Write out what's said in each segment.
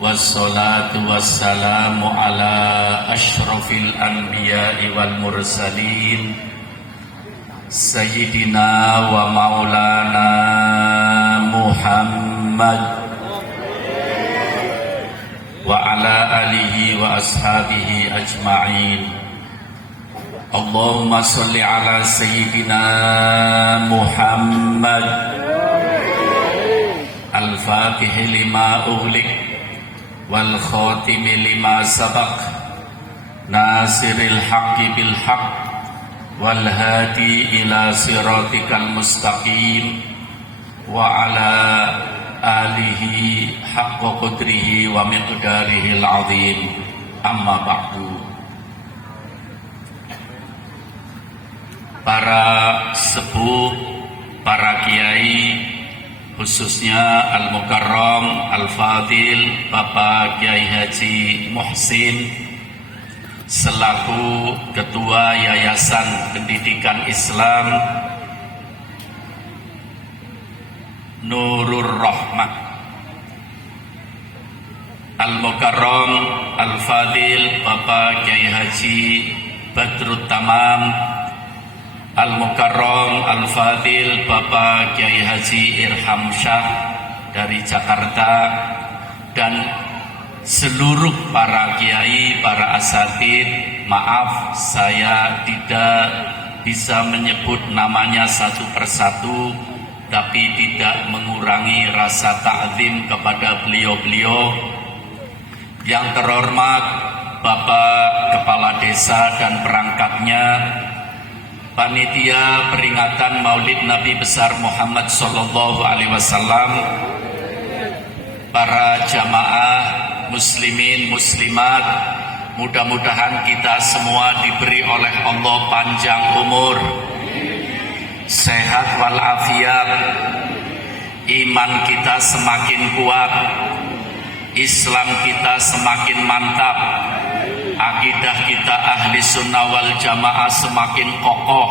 Wassalatu wassalamu ala ashrafil anbiya'i wal mursalin Sayyidina wa maulana Muhammad wa ala alihi wa ashabihi ajma'in. Allahumma salli ala Sayyidina Muhammad al-Fatihi lima ughliq wal khatimi lima sabaq nasiril haqqi bil haqq wal hadi ila siratikal mustaqim wa ala alihi haqqa qadrihi wa miqdarihil azim. Amma ba'du. Para sepuh, para kiai, khususnya Al-Mukarram Al-Fadil Bapak Kiai Haji Muhsin selaku Ketua Yayasan Pendidikan Islam Nurur Rahmah, Al-Mukarram Al-Fadil Bapak Kiai Haji Badrut Tamam, Al-Mukarram Al-Fadil Bapak Kiai Haji Irham Syah dari Jakarta, dan seluruh para kiai, para asatid. Maaf saya tidak bisa menyebut namanya satu persatu, tapi tidak mengurangi rasa ta'zim kepada beliau-beliau. Yang terhormat Bapak Kepala Desa dan perangkatnya, Panitia peringatan Maulid Nabi besar Muhammad Sallallahu Alaihi Wasallam, para jamaah muslimin muslimat, mudah-mudahan kita semua diberi oleh Allah panjang umur, sehat walafiat, iman kita semakin kuat, Islam kita semakin mantap, akidah kita ahli sunnah wal jamaah semakin kokoh.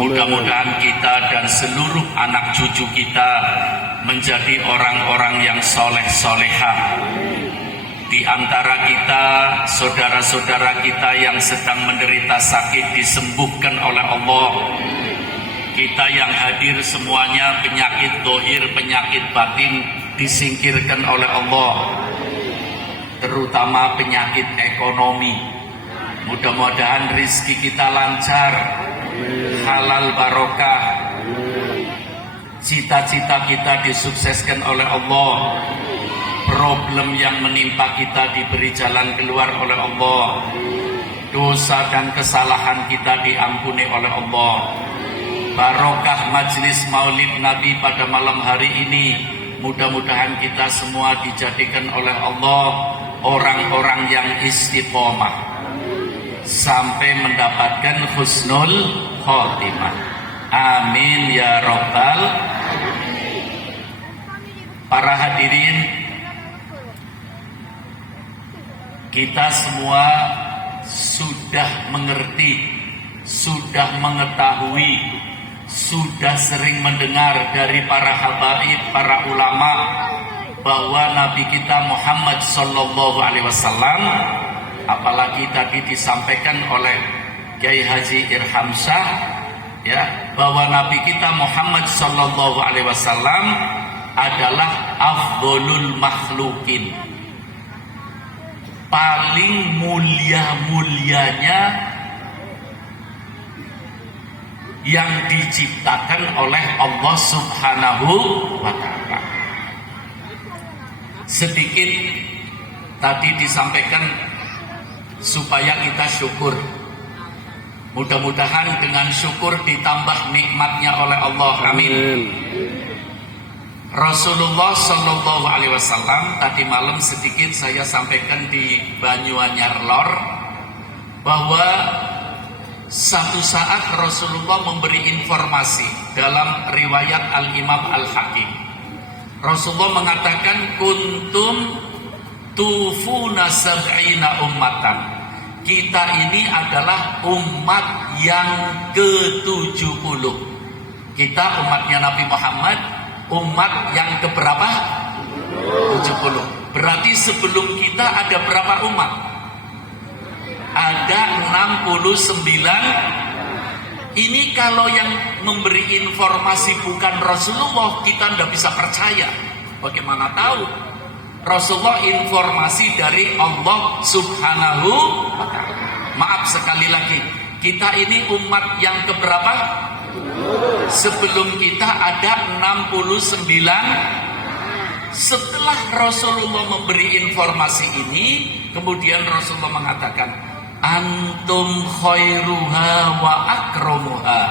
Mudah-mudahan kita dan seluruh anak cucu kita menjadi orang-orang yang soleh-solehah. Di antara kita, saudara-saudara kita yang sedang menderita sakit disembuhkan oleh Allah. Kita yang hadir semuanya penyakit dohir, penyakit batin disingkirkan oleh Allah, terutama penyakit ekonomi. Mudah-mudahan rizki kita lancar, halal barokah, cita-cita kita disukseskan oleh Allah, problem yang menimpa kita diberi jalan keluar oleh Allah, dosa dan kesalahan kita diampuni oleh Allah. Barokah majlis maulid Nabi pada malam hari ini, mudah-mudahan kita semua dijadikan oleh Allah orang-orang yang istiqomah sampai mendapatkan husnul khotimah. Amin ya rabbal. Para hadirin, kita semua sudah mengerti, sudah mengetahui, sudah sering mendengar dari para habaib, para ulama, bahwa Nabi kita Muhammad Sallallahu Alaihi Wasallam, apalagi tadi disampaikan oleh Kiai Haji Irham Syah, ya, bahwa Nabi kita Muhammad Sallallahu Alaihi Wasallam adalah afdolul makhlukin, paling mulia-mulianya yang diciptakan oleh Allah Subhanahu wa Ta'ala. Sedikit tadi disampaikan supaya kita syukur. Mudah-mudahan dengan syukur ditambah nikmatnya oleh Allah. Amin. Rasulullah Sallallahu Alaihi Wasallam tadi malam sedikit saya sampaikan di Banyuanyar Lor, bahwa satu saat Rasulullah memberi informasi dalam riwayat Al-Imam Al-Hakim. Rasulullah mengatakan, kuntum tufuna sab'ina ummatan. Kita ini adalah umat yang ke-70. Kita umatnya Nabi Muhammad, umat yang keberapa? 70. Berarti sebelum kita ada berapa umat? Ada 69. Ini kalau yang memberi informasi bukan Rasulullah, kita tidak bisa percaya. Bagaimana tahu? Rasulullah informasi dari Allah Subhanahu wa ta'ala. Maaf sekali lagi, kita ini umat yang keberapa? Sebelum kita ada 69. Setelah Rasulullah memberi informasi ini, kemudian Rasulullah mengatakan, antum khairuha wa akramuha.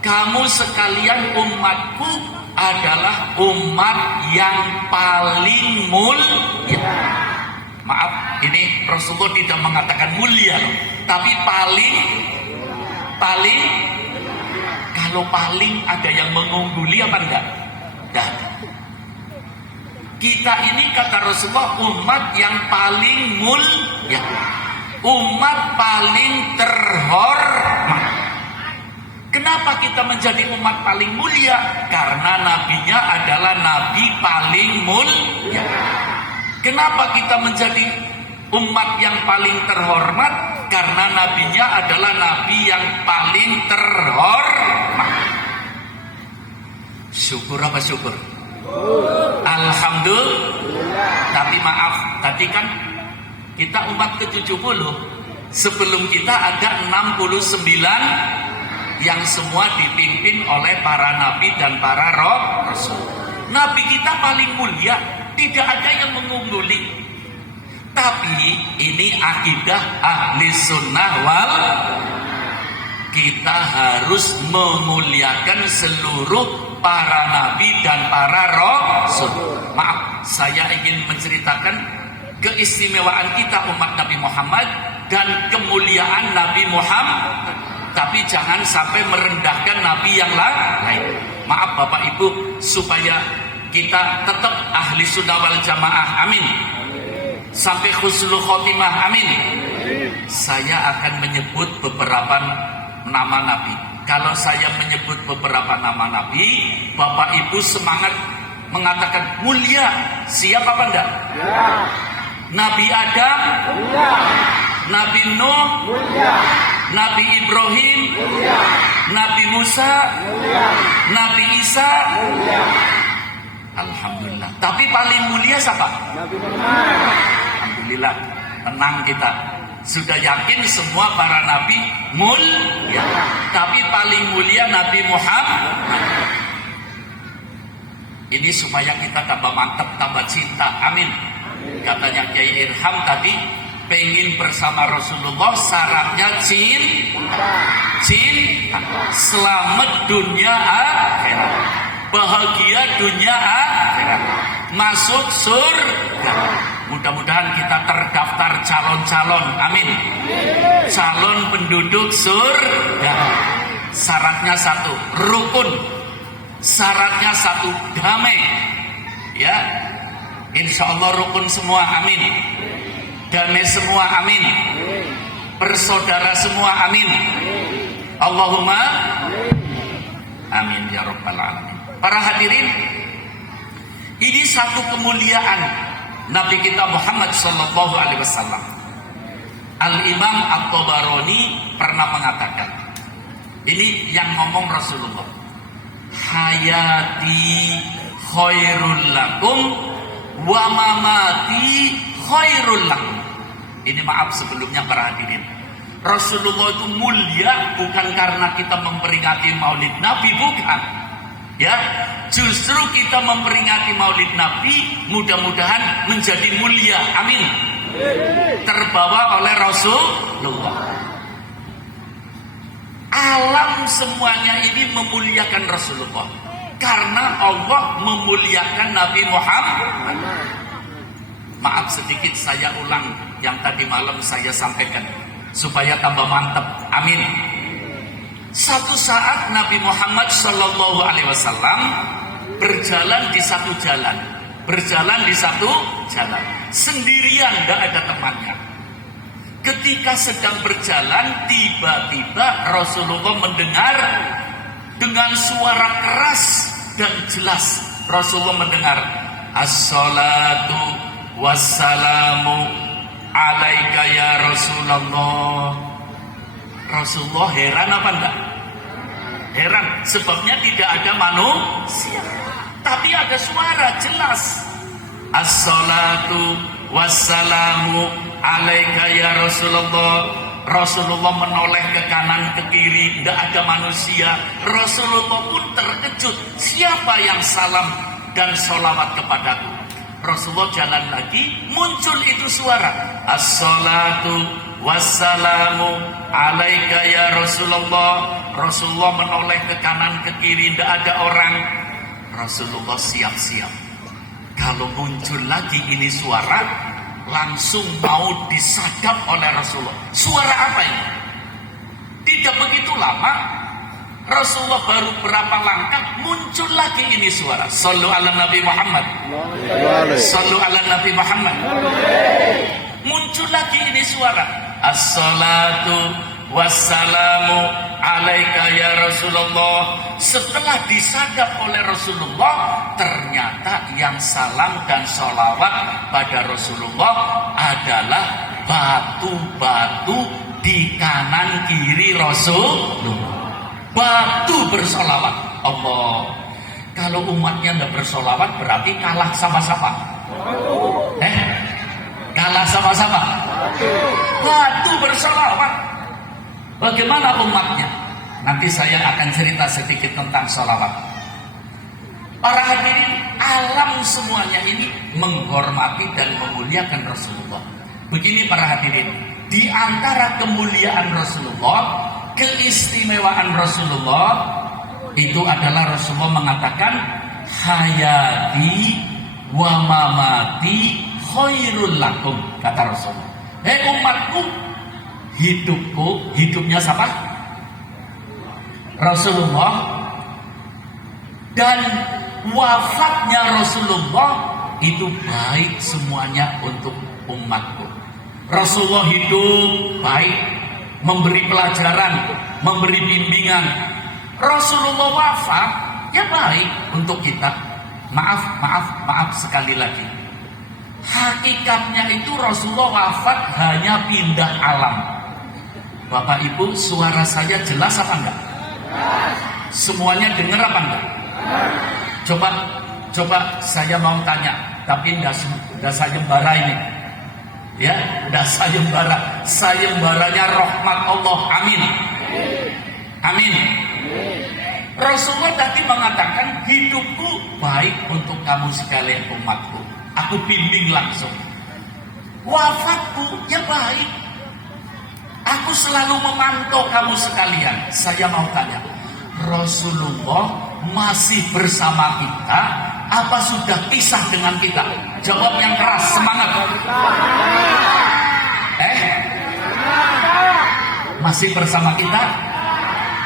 Kamu sekalian umatku adalah umat yang paling mulia. Maaf, ini Rasulullah tidak mengatakan mulia, tapi paling. Kalau paling ada yang mengungguli apa enggak? Enggak ada. Kita ini kata Rasulullah umat yang paling mulia, umat paling terhormat. Kenapa kita menjadi umat paling mulia? Karena nabinya adalah nabi paling mulia. Kenapa kita menjadi umat yang paling terhormat? Karena nabinya adalah nabi yang paling terhormat. Syukur apa syukur? Alhamdulillah. Tapi maaf, tadi kan kita umat ke-70. Sebelum kita ada 69 yang semua dipimpin oleh para nabi dan para rasul. Nabi kita paling mulia, tidak ada yang mengungguli. Tapi ini akidah ahli sunnah wal. Kita harus memuliakan seluruh para nabi dan para rasul. Maaf, saya ingin menceritakan keistimewaan kita umat Nabi Muhammad dan kemuliaan Nabi Muhammad. Tapi jangan sampai merendahkan nabi yang lain. Maaf Bapak Ibu, supaya kita tetap ahli sunnah wal jamaah, amin, sampai husnul khotimah, amin. Saya akan menyebut beberapa nama nabi. Kalau saya menyebut beberapa nama nabi, Bapak Ibu semangat mengatakan mulia. Siap apa enggak? Ya. Nabi Adam, mulia. Nabi Nuh, mulia. Nabi Ibrahim, mulia. Nabi Musa, mulia. Nabi Isa, mulia. Alhamdulillah. Tapi paling mulia siapa? Nabi Muhammad. Alhamdulillah, tenang kita. Sudah yakin semua para nabi mulia. Tapi paling mulia Nabi Muhammad. Ini supaya kita tambah mantap, tambah cinta. Amin. Katanya Kiai Irham tadi, pengen bersama Rasulullah syaratnya cinta, selamat dunia akhirat, bahagia dunia akhirat, masuk surga. Mudah-mudahan kita terdaftar calon-calon, amin, calon penduduk surga. Syaratnya satu, rukun. Syaratnya satu, damai. Ya, insya Allah rukun semua, amin. Damai semua, amin. Bersaudara semua, amin. Allahumma amin ya rabbal alamin. Para hadirin, ini satu kemuliaan Nabi kita Muhammad sallallahu alaihi wasallam. Al-Imam At-Tabarani pernah mengatakan, ini yang ngomong Rasulullah, hayati khairul lakum wa mamati khairul lakum. Ini maaf sebelumnya para hadirin, Rasulullah itu mulia bukan karena kita memperingati Maulid Nabi, bukan. Ya, justru kita memperingati Maulid Nabi mudah-mudahan menjadi mulia, amin, terbawa oleh Rasulullah. Alam semuanya ini memuliakan Rasulullah karena Allah memuliakan Nabi Muhammad. Maaf sedikit saya ulang yang tadi malam saya sampaikan supaya tambah mantap, amin. Satu saat Nabi Muhammad Sallallahu Alaihi Wasallam berjalan di satu jalan, sendirian, tidak ada temannya. Ketika sedang berjalan, tiba-tiba Rasulullah mendengar dengan suara keras dan jelas. Rasulullah mendengar, As-salatu wassalamu alaika ya Rasulullah. Rasulullah heran apa enggak? Heran, sebabnya tidak ada manusia, tapi ada suara jelas. As-salatu wassalamu alaika ya Rasulullah. Rasulullah menoleh ke kanan ke kiri, tidak ada manusia. Rasulullah pun terkejut, siapa yang salam dan sholawat kepadaku? Rasulullah jalan lagi, muncul itu suara, as-salatu wassalamu alaika ya Rasulullah. Rasulullah menoleh ke kanan ke kiri, tidak ada orang. Rasulullah siap-siap, kalau muncul lagi ini suara, langsung mau disadap oleh Rasulullah. Suara apa ini? Tidak begitu lama, Rasulullah baru berapa langkah, muncul lagi ini suara. Sallu ala Nabi Muhammad. Sallu ala Nabi Muhammad. Muncul lagi ini suara. As-salatu wassalamu alaika ya Rasulullah. Setelah disadap oleh Rasulullah, ternyata yang salam dan sholawat pada Rasulullah adalah batu-batu di kanan kiri Rasulullah. Batu bersolawat. Allah. Kalau umatnya tidak bersolawat berarti kalah sama siapa? Kalah sama siapa? Batu bersolawat. Bagaimana umatnya? Nanti saya akan cerita sedikit tentang sholawat. Para hadirin, alam semuanya ini menghormati dan memuliakan Rasulullah. Begini para hadirin, di antara kemuliaan Rasulullah, keistimewaan Rasulullah, itu adalah Rasulullah mengatakan, hayati wa mamati khairul lakum, kata Rasulullah. Hei umatku, hidupku, hidupnya siapa? Rasulullah, dan wafatnya Rasulullah itu baik semuanya untuk umatku. Rasulullah hidup baik, memberi pelajaran, memberi bimbingan. Rasulullah wafat ya baik untuk kita. Maaf sekali lagi. Hakikatnya itu Rasulullah wafat hanya pindah alam. Bapak Ibu, suara saya jelas apa enggak? Semuanya dengar apa enggak? Coba saya mau tanya, tapi enggak sayembara ini. Ya, enggak sayembara. Sayembaranya rahmat Allah. Amin. Amin. Rasulullah tadi mengatakan, hidupku baik untuk kamu sekalian umatku. Aku bimbing langsung. Wafatku ya baik. Aku selalu memantau kamu sekalian. Saya mau tanya, Rasulullah masih bersama kita apa sudah pisah dengan kita? Jawab yang keras, semangat. Masih bersama kita?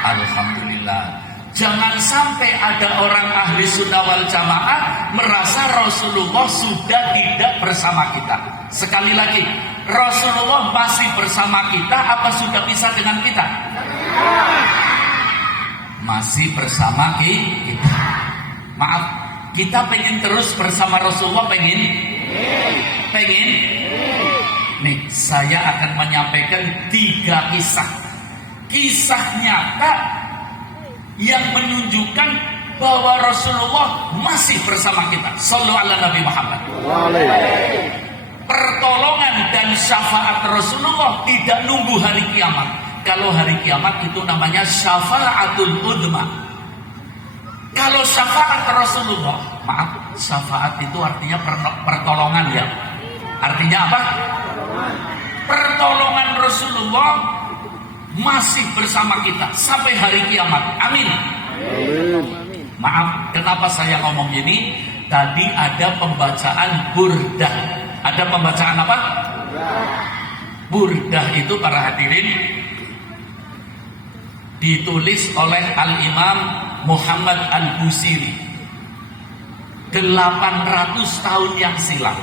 Alhamdulillah. Jangan sampai ada orang ahli sunnah wal jamaah merasa Rasulullah sudah tidak bersama kita. Sekali lagi, Rasulullah masih bersama kita apa sudah pisah dengan kita? Masih bersama kita. Maaf, kita pengen terus bersama Rasulullah, pengen? Nih, saya akan menyampaikan 3 kisah. Kisah nyata yang menunjukkan bahwa Rasulullah masih bersama kita. Sallu ala Nabi Muhammad. Pertolongan dan syafaat Rasulullah tidak nunggu hari kiamat. Kalau hari kiamat itu namanya syafaatul udma. Kalau syafaat Rasulullah, maaf, syafaat itu artinya pertolongan ya. Artinya apa? Pertolongan Rasulullah masih bersama kita sampai hari kiamat. Amin. Maaf, kenapa saya ngomong ini? Tadi ada pembacaan burdah. Ada pembacaan apa? Burdah itu para hadirin ditulis oleh Al-Imam Muhammad Al-Busiri 800 tahun yang silam.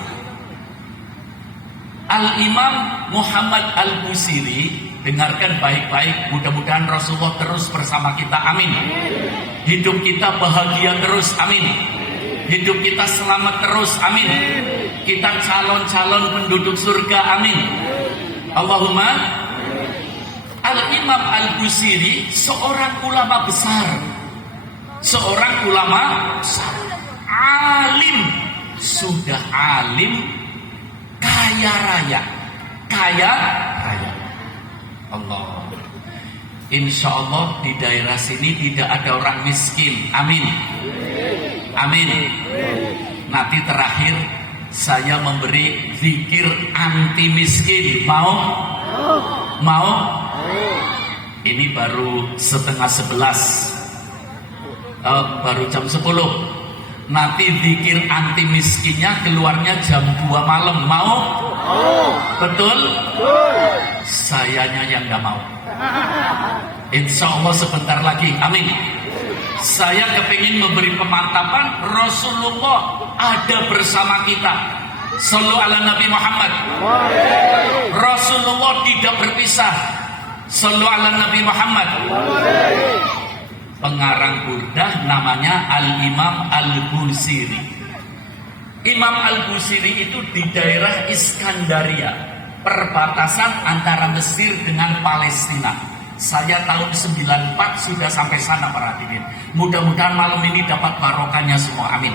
Al-Imam Muhammad Al-Busiri, dengarkan baik-baik, mudah-mudahan Rasulullah terus bersama kita, amin. Hidup kita bahagia terus, amin. Hidup kita selamat terus, amin. Kita calon-calon penduduk surga, amin. Allahumma. Al-Imam Al-Busiri seorang ulama besar. Seorang ulama besar. Alim. Sudah alim, kaya raya. Kaya raya. Allah. Insya Allah di daerah sini tidak ada orang miskin. Amin. Amin. Nanti terakhir saya memberi zikir anti miskin. Mau? Mau? Ini baru setengah 11. Baru jam 10. Nanti zikir anti miskinnya keluarnya jam 2 malam. Mau? Betul? Sayanya yang gak mau. Insya Allah sebentar lagi. Amin. Saya kepingin memberi pemantapan Rasulullah ada bersama kita. Sallu ala Nabi Muhammad. Rasulullah tidak berpisah. Sallu ala Nabi Muhammad. Pengarang burdah namanya Al-Imam Al-Busiri. Imam Al-Busiri itu di daerah Iskandaria, perbatasan antara Mesir dengan Palestina. Saya tahun 94 sudah sampai sana para hadirin. Mudah-mudahan malam ini dapat barokahnya semua. Amin.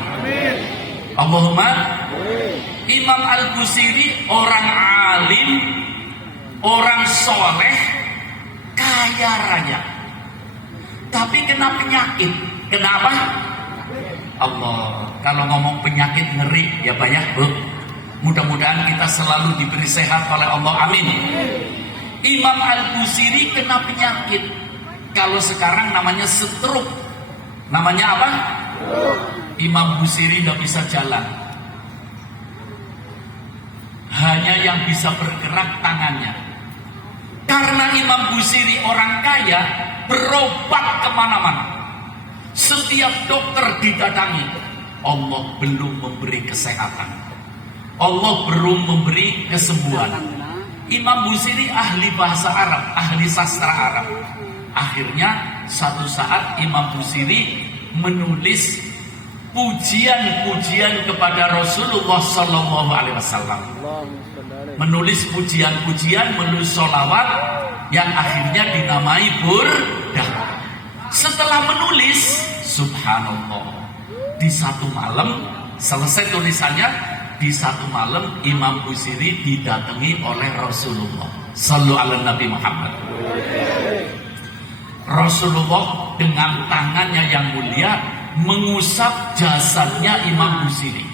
Allahumma. Imam Al-Busiri orang alim, orang soleh, kaya raya. Tapi kena penyakit. Kenapa? Allah. Kalau ngomong penyakit ngeri ya Pak ya. Mudah-mudahan kita selalu diberi sehat oleh Allah. Amin. Imam Al-Busiri kena penyakit. Kalau sekarang namanya stroke. Namanya apa? Imam Busiri tidak bisa jalan. Hanya yang bisa bergerak tangannya. Karena Imam Busiri orang kaya, berobat kemana-mana. Setiap dokter didatangi, Allah belum memberi kesehatan. Allah belum memberi kesembuhan. Imam Busiri ahli bahasa Arab, ahli sastra Arab. Akhirnya satu saat Imam Busiri menulis pujian-pujian kepada Rasulullah Sallallahu Alaihi Wasallam. Menulis pujian-pujian, menulis sholawat yang akhirnya dinamai burdah. Setelah menulis, subhanallah, di satu malam selesai tulisannya. Di satu malam Imam Busiri didatangi oleh Rasulullah Sallu ala Nabi Muhammad. Rasulullah dengan tangannya yang mulia mengusap jasadnya Imam Busiri.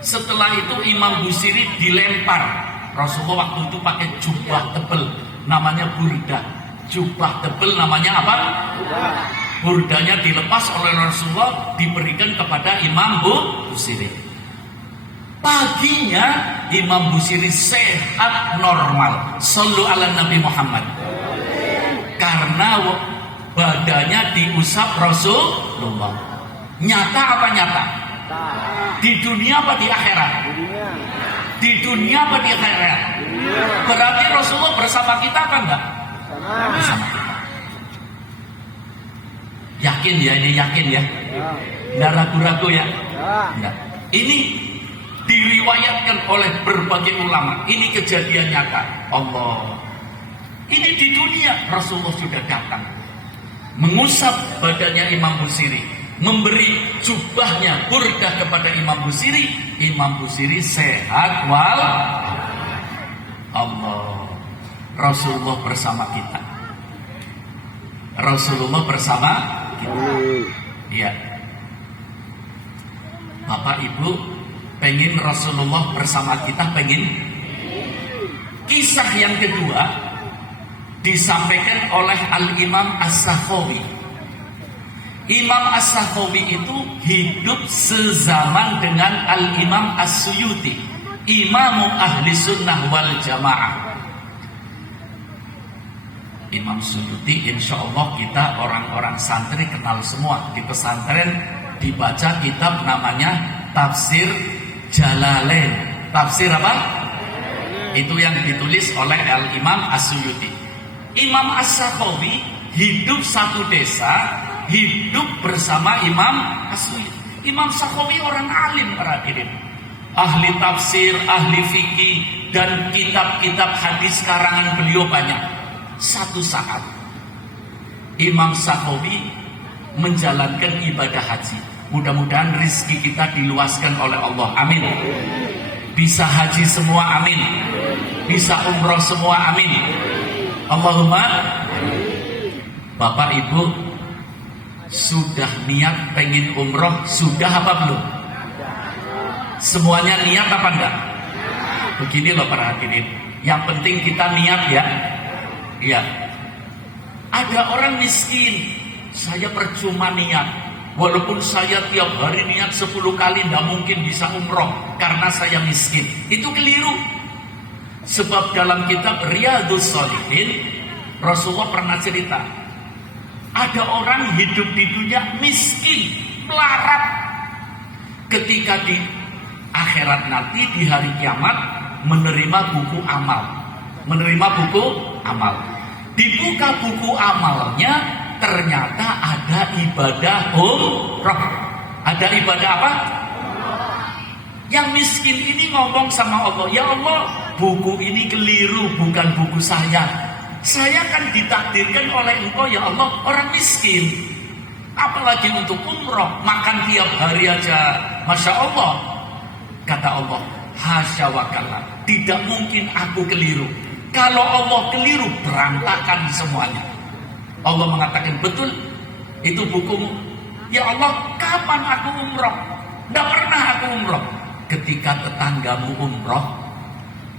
Setelah itu Imam Busiri dilempar. Rasulullah waktu itu pakai jubah tebal namanya burdah. Jubah tebal namanya apa? Burdanya dilepas oleh Rasulullah, diberikan kepada Imam Busiri. Paginya Imam Busiri sehat normal. Sallu ala Nabi Muhammad. Karena badannya diusap Rasulullah. Nyata apa nyata? Di dunia apa di akhirat? Di dunia apa di akhirat? Berarti Rasulullah bersama kita apa enggak? Bersama kita. Yakin ya, ini yakin ya? Nggak ragu-ragu ya? Enggak. Ini diriwayatkan oleh berbagai ulama. Ini kejadian nyata. Allah. Ini di dunia Rasulullah sudah datang, mengusap badannya Imam Busiri, memberi jubahnya burdah kepada Imam Busiri. Imam Busiri sehat wal Allah. Rasulullah bersama kita. Rasulullah bersama kita. Iya. Bapak Ibu pengen Rasulullah bersama kita, pengen. Kisah yang kedua disampaikan oleh Al-Imam As-Sakhawi. Imam As-Sakhawi itu hidup sezaman dengan Al-Imam As-Suyuti, Imamu Ahli Sunnah wal Jamaah. Imam Suyuti insya Allah kita orang-orang santri kenal semua. Di pesantren dibaca kitab namanya Tafsir Jalalain. Tafsir apa? Itu yang ditulis oleh Al-Imam As-Suyuti. Imam As-Sakhawi hidup satu desa, hidup bersama Imam As-Suyuti. Imam Sakhawi orang alim para hadirin, ahli tafsir, ahli fikih, dan kitab-kitab hadis karangan beliau banyak. Satu saat Imam Sakhawi menjalankan ibadah haji. Mudah-mudahan rizki kita diluaskan oleh Allah, amin. Bisa haji semua, amin. Bisa umroh semua, amin. Allahumma. Bapak Ibu sudah niat pengen umroh, sudah apa belum? Semuanya niat apa enggak? Begini loh para hadirin, yang penting kita niat ya. Iya. Ada orang miskin, saya percuma niat. Walaupun saya tiap hari niat 10 kali, tidak mungkin bisa umroh karena saya miskin. Itu keliru. Sebab dalam kitab Riyadhus Shalihin, Rasulullah pernah cerita, ada orang hidup di dunia miskin, melarat. Ketika di akhirat nanti, di hari kiamat, menerima buku amal. Menerima buku amal. Dibuka buku amalnya, ternyata ada ibadah umroh. Ada ibadah apa? Yang miskin ini ngomong sama Allah, ya Allah, buku ini keliru, bukan buku saya. Saya kan ditakdirkan oleh Engkau ya Allah orang miskin. Apalagi untuk umroh, makan tiap hari aja, Masya Allah. Kata Allah, hasya wa kalla, tidak mungkin aku keliru. Kalau Allah keliru, berantakan semuanya. Allah mengatakan, betul, itu bukumu. Ya Allah, kapan aku umroh? Tidak pernah aku umroh. Ketika tetanggamu umroh,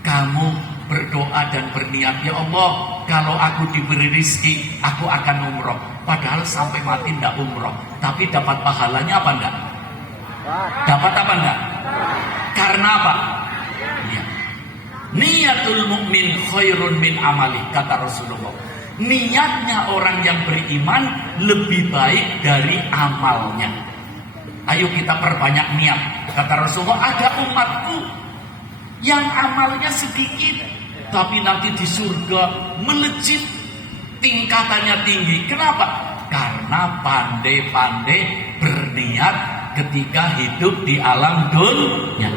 kamu berdoa dan berniat, ya Allah, kalau aku diberi rizki, aku akan umroh. Padahal sampai mati tidak umroh, tapi dapat pahalanya apa enggak? Dapat apa enggak? Karena apa? Ya. Niyatul mu'min khairun min amali, kata Rasulullah. Niatnya orang yang beriman lebih baik dari amalnya. Ayo kita perbanyak niat. Kata Rasulullah, ada umatku yang amalnya sedikit, tapi nanti di surga melejit, tingkatannya tinggi. Kenapa? Karena pandai-pandai berniat ketika hidup di alam dunia.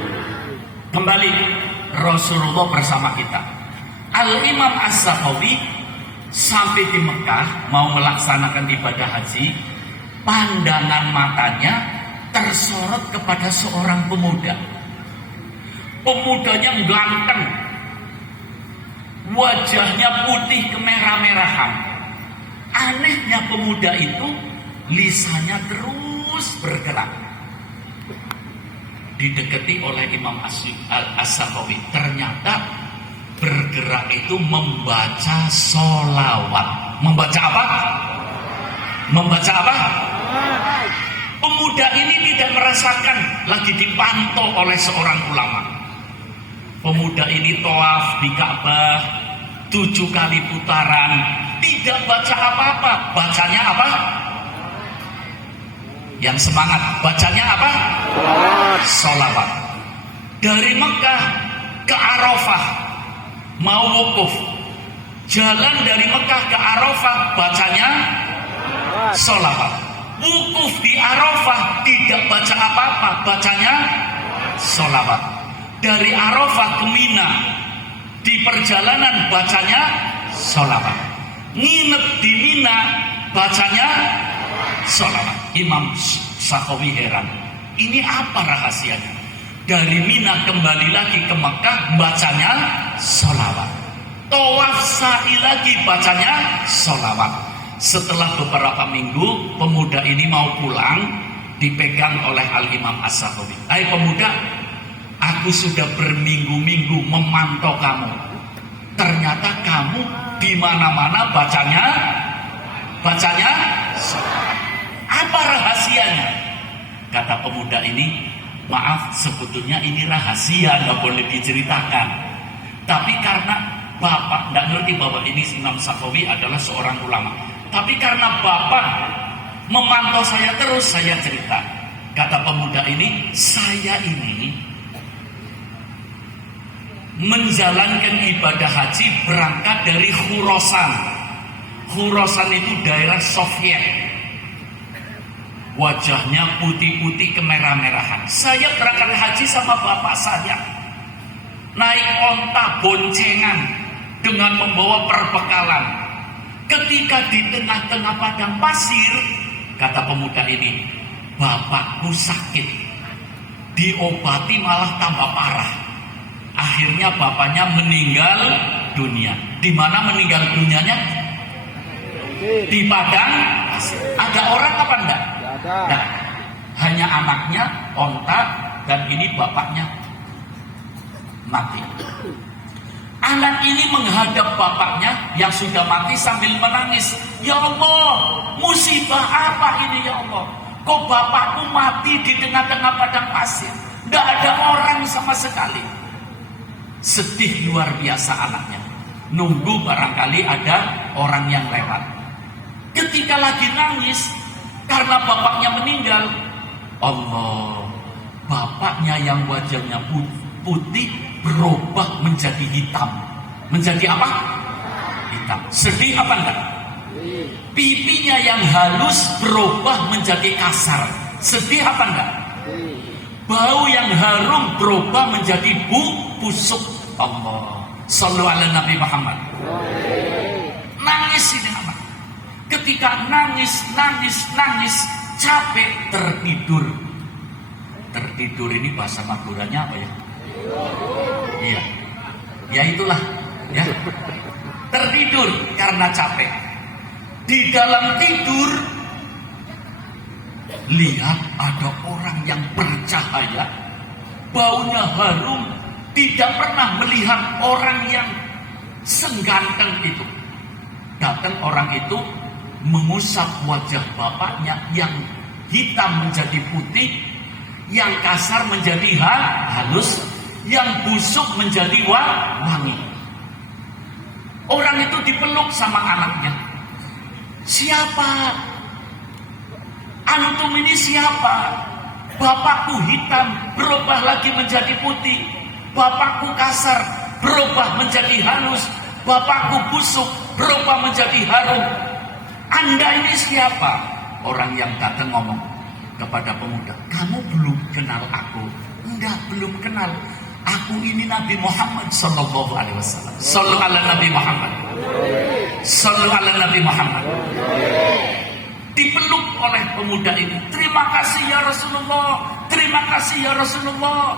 Kembali Rasulullah bersama kita. Al-Imam As-Sakhawi sampai di Mekah mau melaksanakan ibadah haji, pandangan matanya tersorot kepada seorang pemuda. Pemudanya ganteng, wajahnya putih kemerah-merahan. Anehnya pemuda itu lisannya terus bergerak. Didekati oleh Imam As-Sakhawi, ternyata bergerak itu membaca sholawat. Membaca apa? Membaca apa? Pemuda ini tidak merasakan lagi dipantau oleh seorang ulama. Pemuda ini tawaf di Ka'bah 7 kali putaran, tidak baca apa-apa. Bacanya apa? Yang semangat, bacanya apa? Sholawat. Dari Mekah ke Arafah mau wukuf, jalan dari Mekah ke Arafah, bacanya sholawat. Wukuf di Arafah tidak baca apa-apa, bacanya sholawat. Dari Arafah ke Mina, di perjalanan bacanya sholawat. Nginep di Mina, bacanya sholawat. Imam Sakhawi heran, ini apa rahasianya? Dari Mina kembali lagi ke Mekah, bacanya sholawat. Tawaf sa'i lagi, bacanya sholawat. Setelah beberapa minggu, pemuda ini mau pulang, dipegang oleh Al-Imam As-Sakhawi. Hai pemuda, aku sudah berminggu-minggu memantau kamu. Ternyata kamu di mana-mana bacanya sholawat. Apa rahasianya? Kata pemuda ini, maaf, sebetulnya ini rahasia, nggak boleh diceritakan. Tapi karena bapak nggak ngerti bahwa ini Imam Sakhawi adalah seorang ulama. Tapi karena bapak memantau saya terus, saya cerita. Kata pemuda ini, saya ini menjalankan ibadah haji berangkat dari Khurasan. Khurasan itu daerah Soviet. wajahnya putih-putih kemerah-merahan. Saya berangkat haji sama bapak saya, naik onta boncengan dengan membawa perbekalan. Ketika di tengah-tengah padang pasir, kata pemuda ini, bapakku sakit, diobati malah tambah parah. Akhirnya bapaknya meninggal dunia. Di mana meninggal dunianya? Di padang pasir. Ada orang apa enggak? Nah, hanya anaknya, onta, dan ini bapaknya mati. Anak ini menghadap bapaknya yang sudah mati sambil menangis. Ya Allah, musibah apa ini ya Allah? Kok bapakku mati di tengah-tengah padang pasir? Tidak ada orang sama sekali. Sedih luar biasa anaknya. Nunggu barangkali ada orang yang lewat. Ketika lagi nangis karena bapaknya meninggal, Allah, bapaknya yang wajahnya putih berubah menjadi hitam. Menjadi apa? Hitam. Sedih apa enggak? Pipinya yang halus berubah menjadi kasar. Sedih apa enggak? Bau yang harum berubah menjadi busuk. Allah. Shallu ala Nabi Muhammad. Nangis ini anak. Ketika nangis, capek, tertidur. Tertidur ini bahasa Maduranya apa ya? Iya. Ya itulah, ya. Tertidur karena capek. Di dalam tidur lihat ada orang yang bercahaya, baunya harum, tidak pernah melihat orang yang sengganteng itu. Datang orang itu mengusap wajah bapaknya yang hitam menjadi putih, yang kasar menjadi halus, yang busuk menjadi wangi. Orang itu dipeluk sama anaknya. Siapa? Antum ini siapa? Bapakku hitam berubah lagi menjadi putih. Bapakku kasar berubah menjadi halus. Bapakku busuk berubah menjadi harum. Anda ini siapa? Orang yang datang ngomong kepada pemuda, kamu belum kenal aku? Enggak, belum kenal. Aku ini Nabi Muhammad sallallahu alaihi wasallam. Sallu ala Nabi Muhammad. Sallu ala Nabi Muhammad. Dipeluk oleh pemuda ini. Terima kasih ya Rasulullah. Terima kasih ya Rasulullah.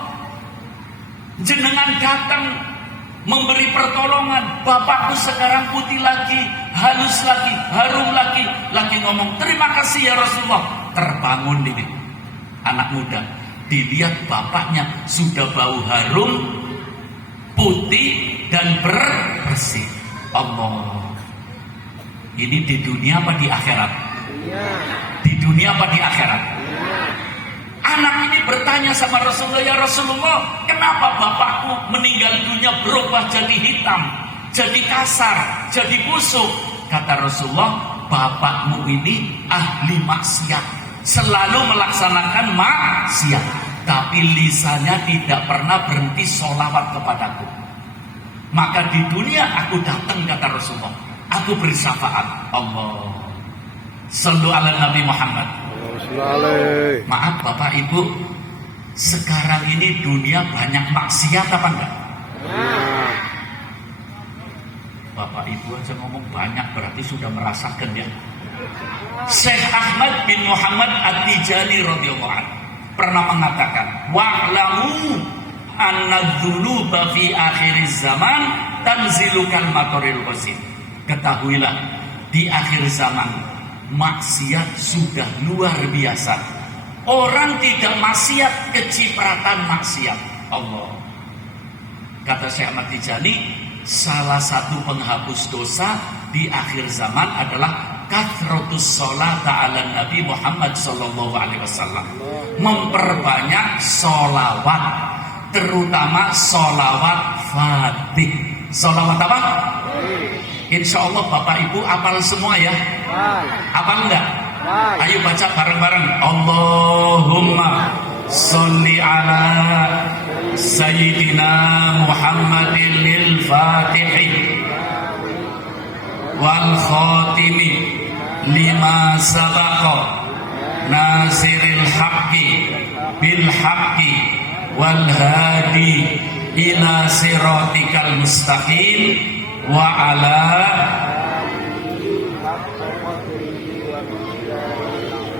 Jenengan datang memberi pertolongan. Bapakku sekarang putih lagi, halus lagi, harum lagi. Lagi ngomong terima kasih ya Rasulullah. Terbangun ini anak muda. Dilihat bapaknya sudah bau harum, putih dan bersih. Allah. Ini di dunia apa di akhirat? Di dunia apa di akhirat? Anak ini bertanya sama Rasulullah, ya Rasulullah, kenapa bapakku meninggal dunia berubah jadi hitam, jadi kasar, jadi busuk? Kata Rasulullah, bapakmu ini ahli maksiat, selalu melaksanakan maksiat, tapi lisannya tidak pernah berhenti sholawat kepadaku. Maka di dunia aku datang, kata Rasulullah, aku beri syafaat. Allah. Sallu ala Nabi Muhammad. Maaf Bapak Ibu, sekarang ini dunia banyak maksiat apa enggak? Bapak Ibu aja ngomong banyak berarti sudah merasakan ya. Syekh Ahmad bin Muhammad At-Tijani radhiyallahu anhu pernah mengatakan, wa'lamu anna dzunuba fi akhiriz zaman tanzilukal matoril qasim. Ketahuilah di akhir zaman maksiat sudah luar biasa. Orang tidak maksiat kecipratan maksiat. Allah. Kata Syekh Ahmad Tijani, salah satu penghapus dosa di akhir zaman adalah kathratus sholat ala Nabi Muhammad sallallahu alaihi wasallam. Memperbanyak sholawat, terutama sholawat Fatih. Sholawat apa? Insya Allah Bapak Ibu apal semua ya. Apal enggak? Ayo baca bareng-bareng. Allahumma sholli ala Sayyidina Muhammadin lil Fatihi wal Khatimi lima sabaqa nasiril haqqi bil haqqi wal hadi ila siratikal mustaqim wa ala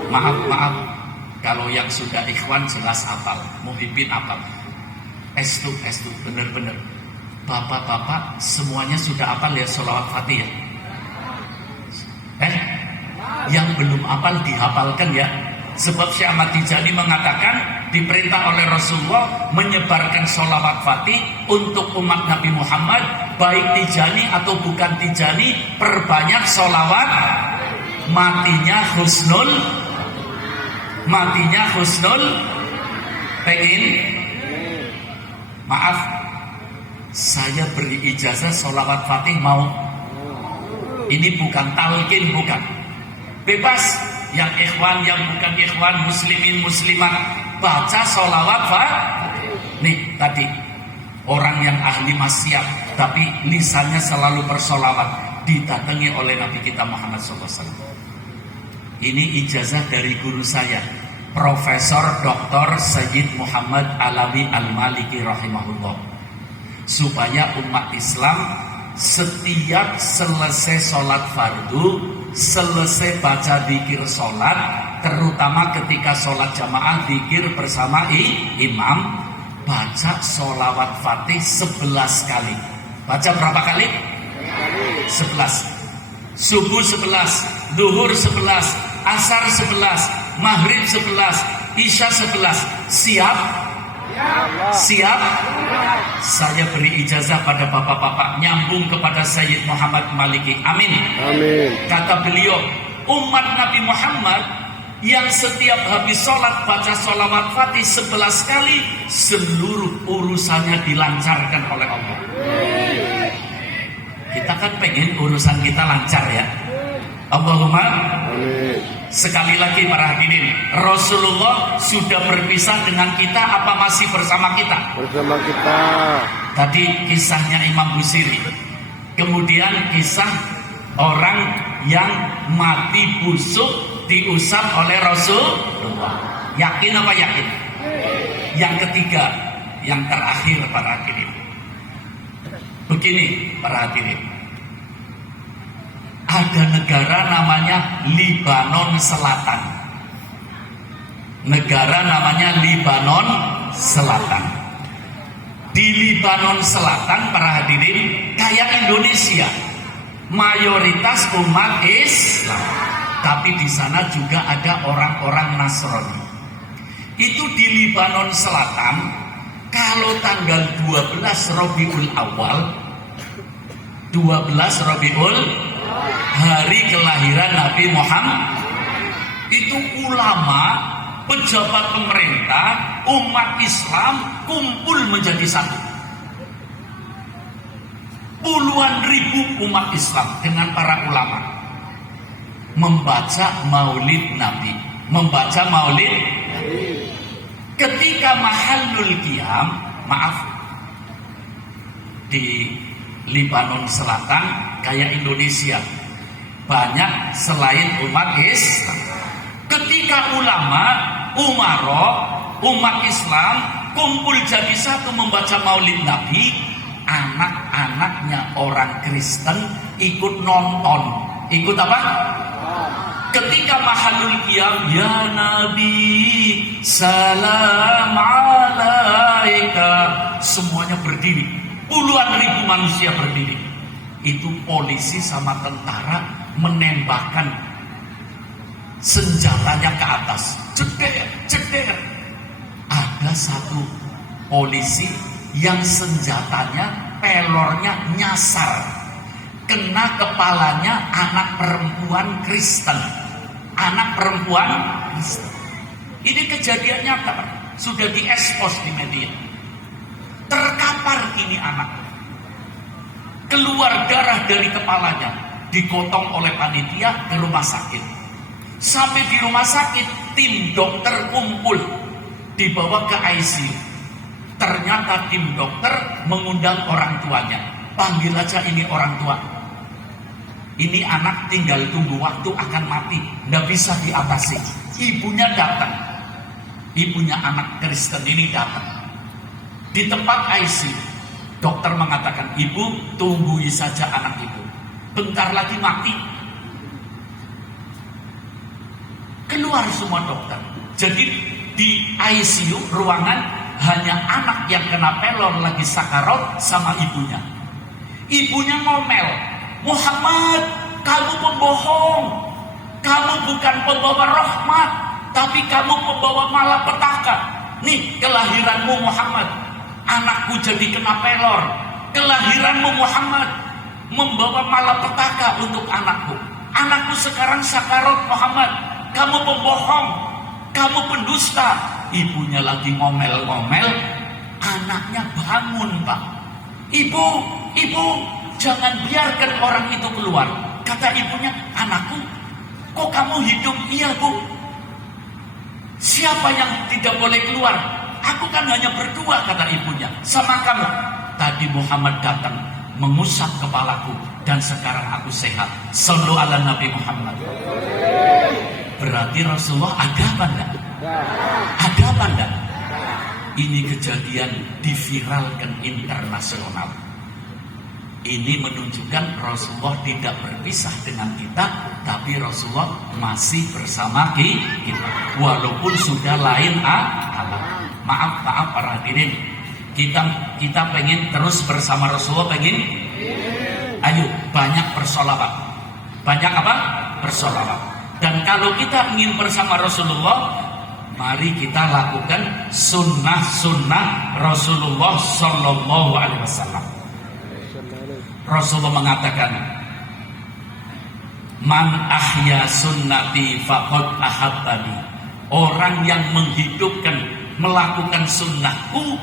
maaf kalau yang sudah ikhwan jelas apal, muhibbin apal, estu bener-bener. Bapak-bapak semuanya sudah apal ya sholawat fatih ya? Yang belum apal dihafalkan ya. Sebab Syekh Ahmad Tijani mengatakan diperintah oleh Rasulullah menyebarkan sholawat fatih untuk umat Nabi Muhammad, baik Tijani atau bukan Tijani, perbanyak sholawat. Matinya husnul pengen. Maaf, saya beri ijazah sholawat fatih mau. Ini bukan talqin, bukan. Bebas, yang ikhwan, yang bukan ikhwan, muslimin, muslimat, baca sholawat fatih. Nih tadi, orang yang ahli maksiat, tapi lisannya selalu bersolawat, didatangi oleh Nabi kita Muhammad SAW. Ini ijazah dari guru saya, Profesor Dr. Sayyid Muhammad Alawi Al-Maliki rahimahullah. Supaya umat Islam setiap selesai sholat fardu, selesai baca zikir sholat, terutama ketika sholat jamaah zikir bersama imam, baca sholawat fatih 11 kali. Baca berapa kali? 11. Subuh 11, duhur 11, asar 11, maghrib 11, isya 11. Siap? Siap? Saya beri ijazah pada bapak-bapak nyambung kepada Sayyid Muhammad Maliki. Amin. Amin. Kata beliau, umat Nabi Muhammad yang setiap habis sholat baca sholawat fatih 11 kali, seluruh urusannya dilancarkan oleh Allah. Kita kan pengen urusan kita lancar ya. Allahumma amin. Sekali lagi para hadirin, Rasulullah sudah berpisah dengan kita apa masih bersama kita? Bersama kita. Tadi kisahnya Imam Busiri. Kemudian kisah orang yang mati busuk diusap oleh Rasulullah. Yakin apa yakin? Yang ketiga, yang terakhir para hadirin. Begini para hadirin, ada negara namanya Libanon Selatan. Negara namanya Libanon Selatan. Di Libanon Selatan para hadirin kayak Indonesia, mayoritas umat Islam, tapi di sana juga ada orang-orang Nasrani. Itu di Libanon Selatan. Kalau tanggal 12 Rabiul Awal, 12 Rabiul, hari kelahiran Nabi Muhammad, itu ulama, pejabat pemerintah, umat Islam kumpul menjadi satu. Puluhan ribu umat Islam dengan para ulama membaca maulid Nabi, membaca maulid Nabi. Ketika mahallul qiyam, maaf, di Libanon Selatan kayak Indonesia, banyak selain umat Islam. Ketika ulama, umaro, umat Islam kumpul jadi satu membaca maulid Nabi, anak-anaknya orang Kristen ikut nonton. Ikut apa? Ketika mahallul qiyam, ya Nabi salam alaika, semuanya berdiri, puluhan ribu manusia berdiri. Itu polisi sama tentara menembakkan senjatanya ke atas, ceder. Ada satu polisi yang senjatanya, pelornya nyasar, kena kepalanya anak perempuan Kristen. Anak perempuan Kristen. Ini kejadian nyata, sudah diekspos di media. Terkapar ini anak, keluar darah dari kepalanya, digotong oleh panitia ke rumah sakit. Sampai di rumah sakit, tim dokter kumpul, dibawa ke ICU. Ternyata tim dokter mengundang orang tuanya. Panggil aja ini orang tua. Ini anak tinggal tunggu waktu akan mati, nggak bisa diatasi. Ibunya datang, ibunya anak Kristen ini datang di tempat ICU. Dokter mengatakan, ibu tunggui saja anak ibu, bentar lagi mati. Keluar semua dokter. Jadi di ICU ruangan hanya anak yang kena pelor lagi sakarat sama ibunya. Ibunya ngomel, Muhammad, kamu pembohong. Kamu bukan pembawa rahmat, tapi kamu pembawa malapetaka. Nih kelahiranmu Muhammad, anakku jadi kena pelor. Kelahiranmu Muhammad membawa malapetaka untuk anakku. Anakku sekarang sakarat Muhammad. Kamu pembohong, kamu pendusta. Ibunya lagi ngomel-ngomel, anaknya bangun, Pak. Ibu, jangan biarkan orang itu keluar. Kata ibunya, anakku, kok kamu hidup? Iya, Bu. Siapa yang tidak boleh keluar? Aku kan hanya berdua, kata ibunya, sama kamu. Tadi Muhammad datang mengusap kepalaku dan sekarang aku sehat. Shallu ala Nabi Muhammad. Berarti Rasulullah ada apa enggak? Ada apa enggak? Ini kejadian diviralkan internasional. Ini menunjukkan Rasulullah tidak berpisah dengan kita, tapi Rasulullah masih bersama kita, walaupun sudah lain alam. Maaf para hadirin, kita pengen terus bersama Rasulullah, pengen? Ayo banyak bersolawat. Banyak apa? Bersolawat. Dan kalau kita ingin bersama Rasulullah, mari kita lakukan sunnah-sunnah Rasulullah Sallallahu Alaihi Wasallam. Rasulullah mengatakan, Man ahya sunnati faqad ahabbani. Orang yang menghidupkan, melakukan sunnahku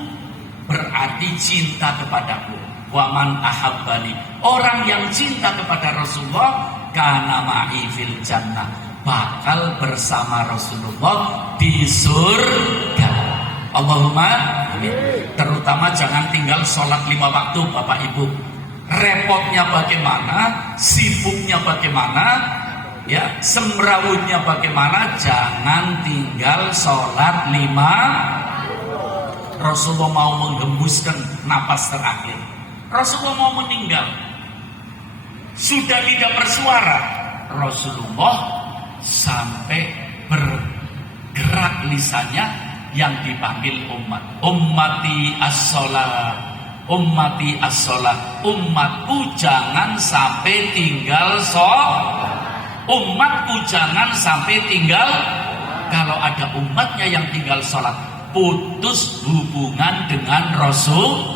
berarti cinta kepadaku. Wa man ahabbani. Orang yang cinta kepada Rasulullah kana ma'i fil jannah, bakal bersama Rasulullah di surga. Allahumma amin. Terutama jangan tinggal sholat 5 waktu, Bapak Ibu. Repotnya bagaimana, sibuknya bagaimana, ya, semrawutnya bagaimana, jangan tinggal sholat 5. Rasulullah mau menghembuskan napas terakhir. Rasulullah mau meninggal, sudah tidak bersuara. Rasulullah sampai bergerak lisannya yang dipanggil umat. Ummati as-sholat, ummati as-sholat. Umatku jangan sampai tinggal sholat. Umatku jangan sampai tinggal. Kalau ada umatnya yang tinggal sholat, putus hubungan dengan Rasul,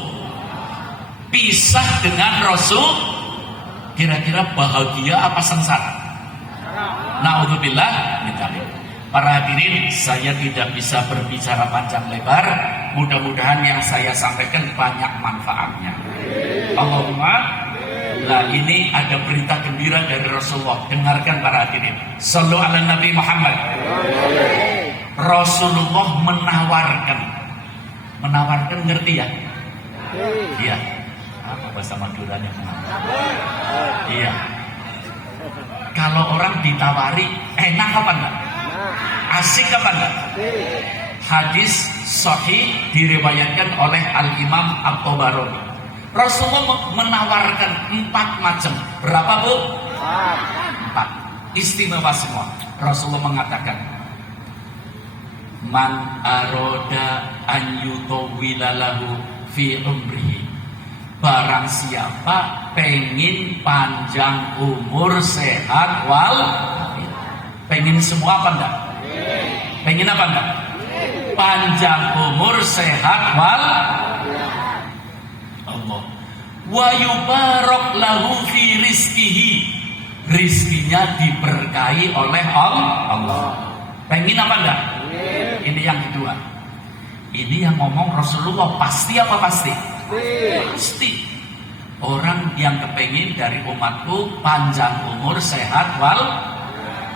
pisah dengan Rasul. Kira-kira bahagia apa sengsara? Na'udzubillah min dzalik. Para hadirin, saya tidak bisa berbicara panjang lebar. Mudah-mudahan yang saya sampaikan banyak manfaatnya. Allahumma. Nah, ini ada berita gembira dari Rasulullah. Dengarkan para hadirin. Shallu ala Nabi Muhammad. Rasulullah menawarkan, ngerti ya? Iya. Apa bahasa Maduranya? Iya. Kalau orang ditawari, enak apa enggak? Asik apa enggak? Hadis sahih diriwayatkan oleh Al-Imam At-Tabarani. Rasulullah menawarkan 4 macam. Berapa, Bu? 4. Istimewa semua. Rasulullah mengatakan, Man aroda an yutawwilalahu fi umrihi. Barang siapa pengen panjang umur, sehat wal, pengen semua apa enggak? Pengen apa enggak? Panjang umur, sehat wal, Allah. Wa yubarak lahu fi rizkihi. Rizkinya diberkahi oleh Allah. Pengen apa enggak? Ini yang kedua. Ini yang ngomong Rasulullah, pasti apa pasti? Pasti. Orang yang kepengin dari umatku panjang umur, sehat wal,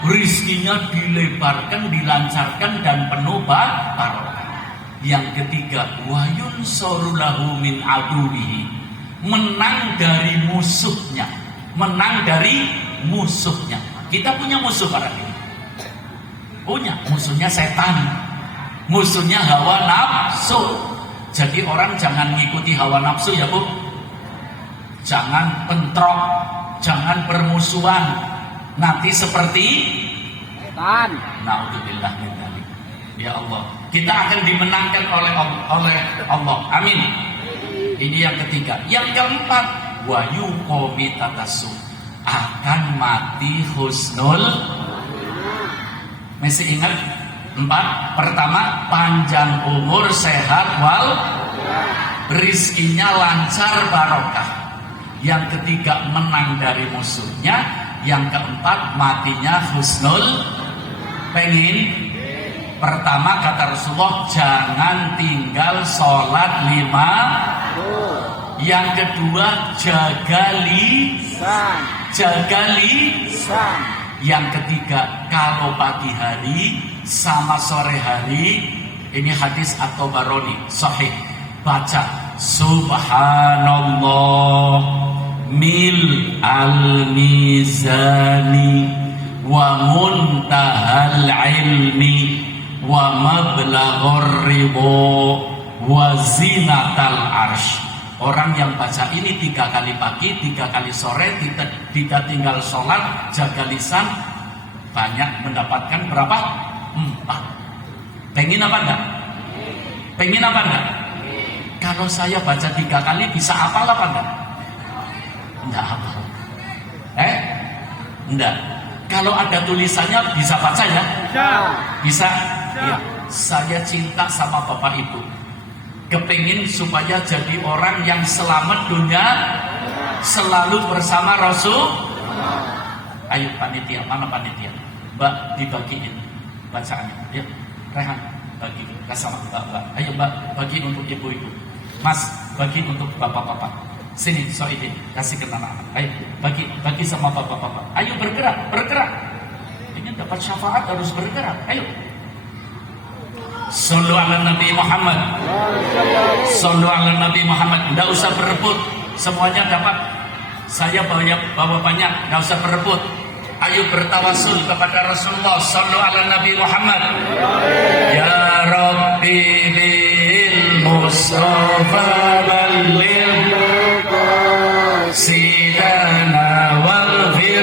rizkinya dilebarkan, dilancarkan dan penuh barokah. Yang ketiga, wayun sorulahu min aduwihi. Menang dari musuhnya. Menang dari musuhnya. Kita punya musuh para ini. Punya musuhnya setan, musuhnya hawa nafsu. Jadi orang jangan ngikuti hawa nafsu ya Bu. Jangan bentrok, jangan bermusuhan. Nanti seperti setan. Naudzubillah min dzalik. Ya Allah, kita akan dimenangkan oleh Allah. Amin. Ini yang ketiga. Yang keempat, wa yuqomitatasu, akan mati husnul. Masih ingat? 4. Pertama, panjang umur, sehat wal rizkinya lancar barokah. Yang ketiga, menang dari musuhnya. Yang keempat, matinya husnul. Pengen? Pertama kata Rasulullah, jangan tinggal sholat 5. Yang kedua, jaga lisan. Yang ketiga, kalau pagi hari sama sore hari, ini hadis At-Tabarani sahih, baca subhanallah mil al-mizani wa muntahal ilmi wa mablaghur ridho wa zinatal arsh. Orang yang baca ini 3 kali pagi, 3 kali sore, tidak tinggal sholat, jaga lisan, banyak mendapatkan berapa? 4. Pengen apa enggak? Pengen apa enggak? Kalau saya baca 3 kali bisa hafal apa enggak? Enggak hafal. Enggak. Kalau ada tulisannya bisa baca ya? Bisa. Ya. Saya cinta sama Bapak Ibu. Kepingin supaya jadi orang yang selamat dunia, selalu bersama Rasul. Ayo panitia, mana panitia? Mbak dibagiin bacaannya. Ya, Rehan bagi sama Mbak. Ayo Mbak bagi untuk ibu-ibu. Mas bagi untuk bapak-bapak. Sini Soidin kasih ke anak-anak. Ayo bagi sama bapak-bapak. Ayo bergerak. Ini dapat syafaat harus bergerak. Ayo. Sallu ala Nabi Muhammad. Sallu ala Nabi Muhammad. Tidak usah berebut, semuanya dapat. Saya bawa banyak, tidak usah berebut. Ayo bertawasul kepada Rasulullah. Sallu ala Nabi Muhammad. Ya Rabbi bil Mustafa balil sidana wal fir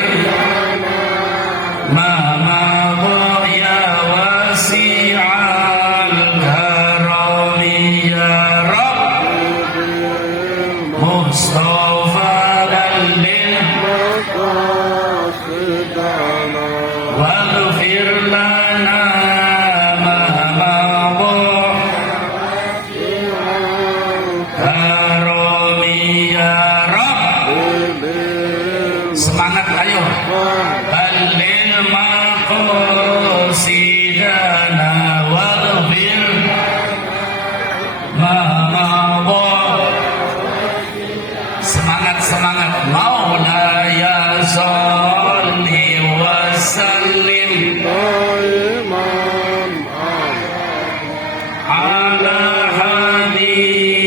mama ya wasi'al karami ya Rabb Mustafa dalil wal fir lana mama karami ya Rabb. Semangat ayo. Balil maqasidana waghfir ma madha. Semangat Maulaya sholli wa sallim ala habibika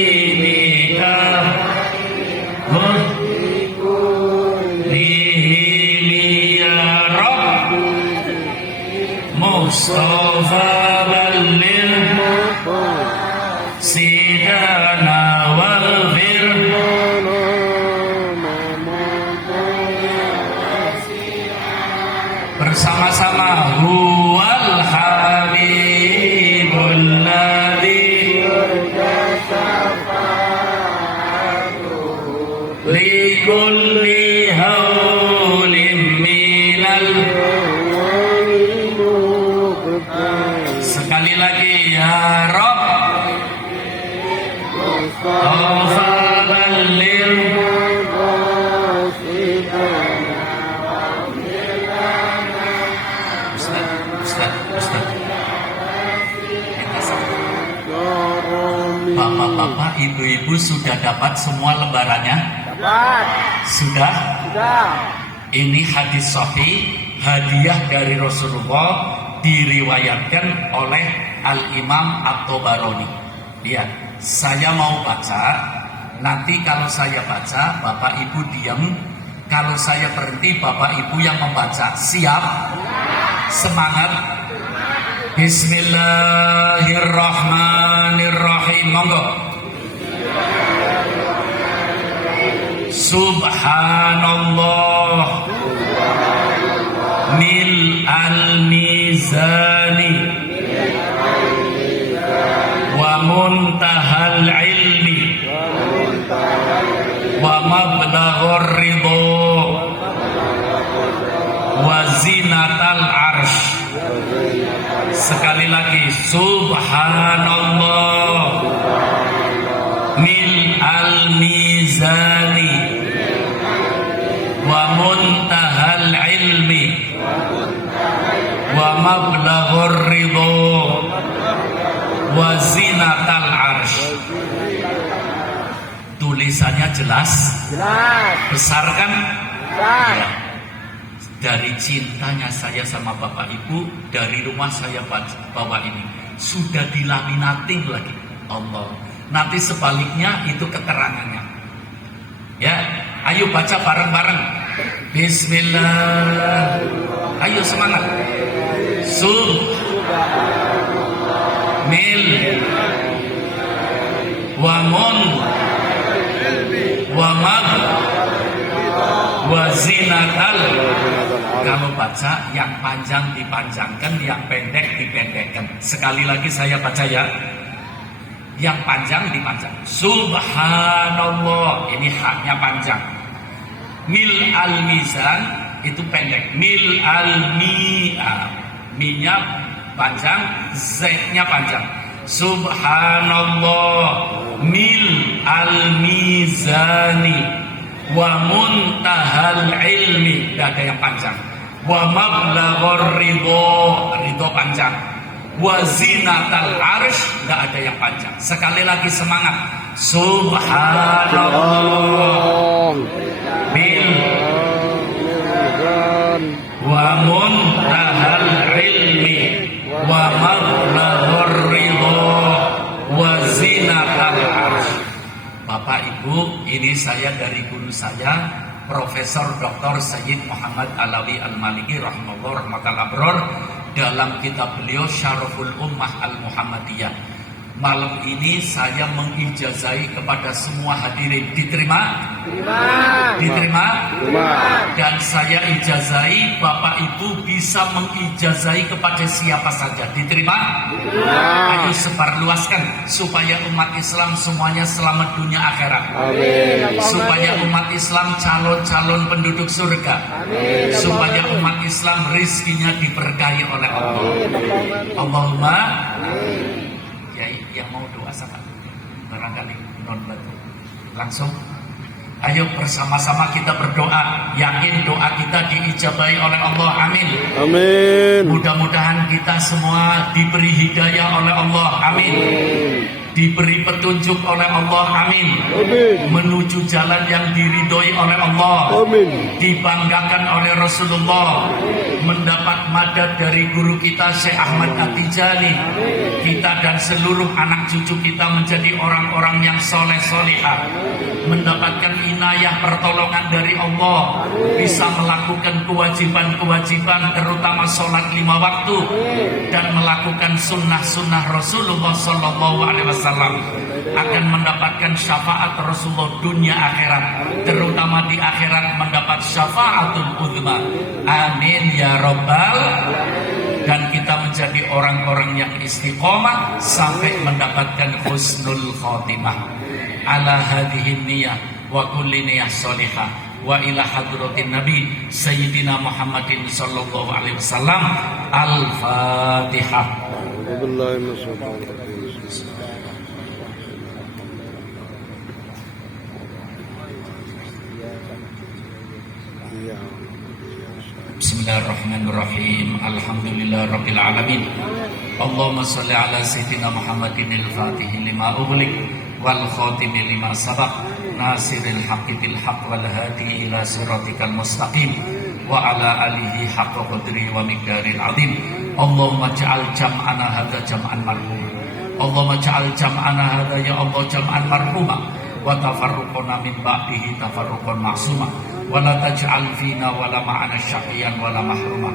Mustafa balil sidana waghfir bersama-sama huwal habibul ladzi li kulli hawlin minal. Sekali lagi ya Rabb Tafadhalil Ustaz Bapak-bapak, ibu-ibu sudah dapat semua lembarannya? Dapat. Sudah? Ini hadis sahih, hadiah dari Rasulullah, diriwayatkan oleh Al-Imam At-Tabarani. Lihat, saya mau baca. Nanti kalau saya baca, Bapak Ibu diam, Kalau saya berhenti, Bapak Ibu yang membaca. Siap? Semangat? Bismillahirrahmanirrahim. Monggo. Subhanallah mil al-mizani wa muntahal ilmi wa mablaghur ridho wa zinatal arsh. Sekali lagi, subhanallah mil al-mizani wa muntahal ilmi wa mablaghur ridho wa zinatal arsh. Tulisannya jelas? Jelas. Besar kan? Besar. Ya. Dari cintanya saya sama Bapak Ibu, dari rumah saya bawa ini. Sudah dilaminating lagi. Allah. Nanti sebaliknya itu keterangannya. Ya, ayo baca bareng-bareng. Bismillah. Ayo semangat. Mil wa mun wa mad wa zinatal. Kalau baca yang panjang dipanjangkan, yang pendek dipendekkan. Sekali lagi saya baca ya. Yang panjang dipanjang. Subhanallah, ini haknya panjang. Mil al-mizan itu pendek. Mil al-mi'a, mi'nya panjang, z-nya panjang. Subhanallah mil al-mizani wa muntahal ilmi, tidak ada yang panjang. Wa mablaghur ridho panjang. Wa zinatal arsh, tidak ada yang panjang. Sekali lagi semangat. Subhanallah bil wa muntahal ilmi wa mablaghur ridho wa zinatal arsh. Bapak Ibu, ini saya dari guru saya Profesor Dr. Sayyid Muhammad Alawi Al-Maliki rahimahullah rahmatal abror, dalam kitab beliau Syaraful Ummah Al-Muhammadiyah. Malam ini saya mengijazai kepada semua hadirin. Diterima? Diterima? Dan saya ijazai, Bapak Ibu bisa mengijazai kepada siapa saja. Diterima? Ayo sebarluaskan supaya umat Islam semuanya selamat dunia akhirat. Amin. Supaya umat Islam calon-calon penduduk surga. Amin. Supaya umat Islam rizkinya diberkahi oleh Allah. Allahumma amin. Yang mau doa sama barangkali non batu langsung, ayo bersama-sama kita berdoa, yakin doa kita diijabahi oleh Allah. Amin. Amin. Mudah-mudahan kita semua diberi hidayah oleh Allah. Amin. Diberi petunjuk oleh Allah. Amin. Amin. Menuju jalan yang diridhoi oleh Allah. Amin. Dibanggakan oleh Rasulullah. Amin. Mendapat madad dari guru kita Syekh Ahmad At-Tijani. Kita dan seluruh anak cucu kita menjadi orang-orang yang soleh solihah. Mendapatkan inayah pertolongan dari Allah. Bisa melakukan kewajiban-kewajiban, terutama sholat 5 waktu. Dan melakukan sunnah-sunnah Rasulullah SAW. Akan mendapatkan syafaat Rasulullah dunia akhirat, terutama di akhirat mendapat syafaatul uzma. Amin ya rabbal. Dan kita menjadi orang-orang yang istiqomah sampai mendapatkan husnul khotimah. Ala hadhihi niyah wa kulli niyah sholihah wa ila hadratin nabi sayyidina Muhammadin sallallahu alaihi wasallam. Al-Fatihah. Bismillahirrahmanirrahim. Alhamdulillah rabbil alamin. Allahumma shalli ala sayyidina Muhammadin al-Fatih lima ughliq wal khatimi lima sabaq nasiril haqqi bil haqq wal hadi ila siratikal mustaqim wa ala alihi haqqa qadri wa miqdaril azim. Allahumma ja'al jam'ana hadza jam'an marhuma. Allahumma ja'al jam'ana hadza ya Allah jam'an marhuma wa tafarruqana min ba'dihi tafarruqan ma'suma wa la taj'al fina wa la ma'ana syaqiyan wa la mahruma.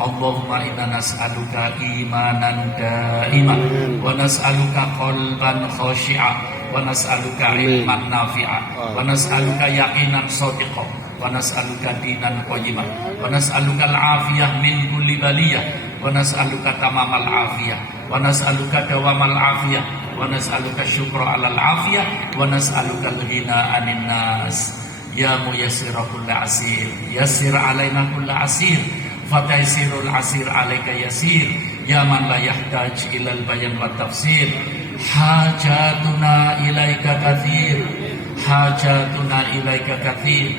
Allahumma inna nas'aluka imanan daima wa nas'aluka qalban khashi'a wa nas'aluka ilman nafi'a wa nas'aluka yaqinan shadiqan wa nas'aluka dinan qayyiman wa nas'aluka al-afiyah min kulli baliyah wa nas'aluka tamamal afiyah wa nas'aluka dawamal afiyah wa nas'aluka syukra 'alal afiyah wa nas'aluka al-ghina 'anil nas. Ya muyassira kulli asir yassir 'alaina kulli asir fataysirul asir 'alaika yasir. Ya man la yahtaj ilal bayan wa tafsir hajatuna ilaika kathir hajatuna ilaika kathir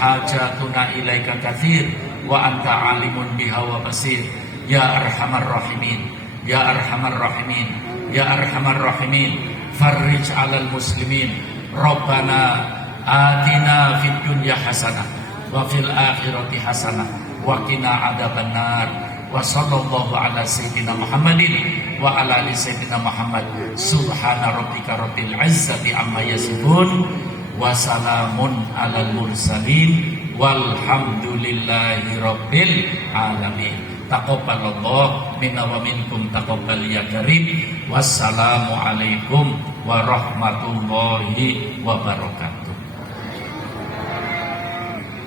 hajatuna ilaika kathir wa anta alimun biha wa basir. Ya arhamar rahimin ya arhamar rahimin ya arhamar rahimin farrij 'alal muslimin. Rabbana atina fid dunya hasanah wa fil akhirati hasanah wa qina adzabannar. Wa sallallahu ala sayyidina Muhammadin wa ala ali sayyidina Muhammad. Subhana rabbika rabbil izzati amma yasifun wa salamun alal mursalin walhamdulillahi rabbil alamin. Taqabbalallah minna wa minkum taqabbal ya karim. Wassalamu alaikum warahmatullahi wabarakatuh.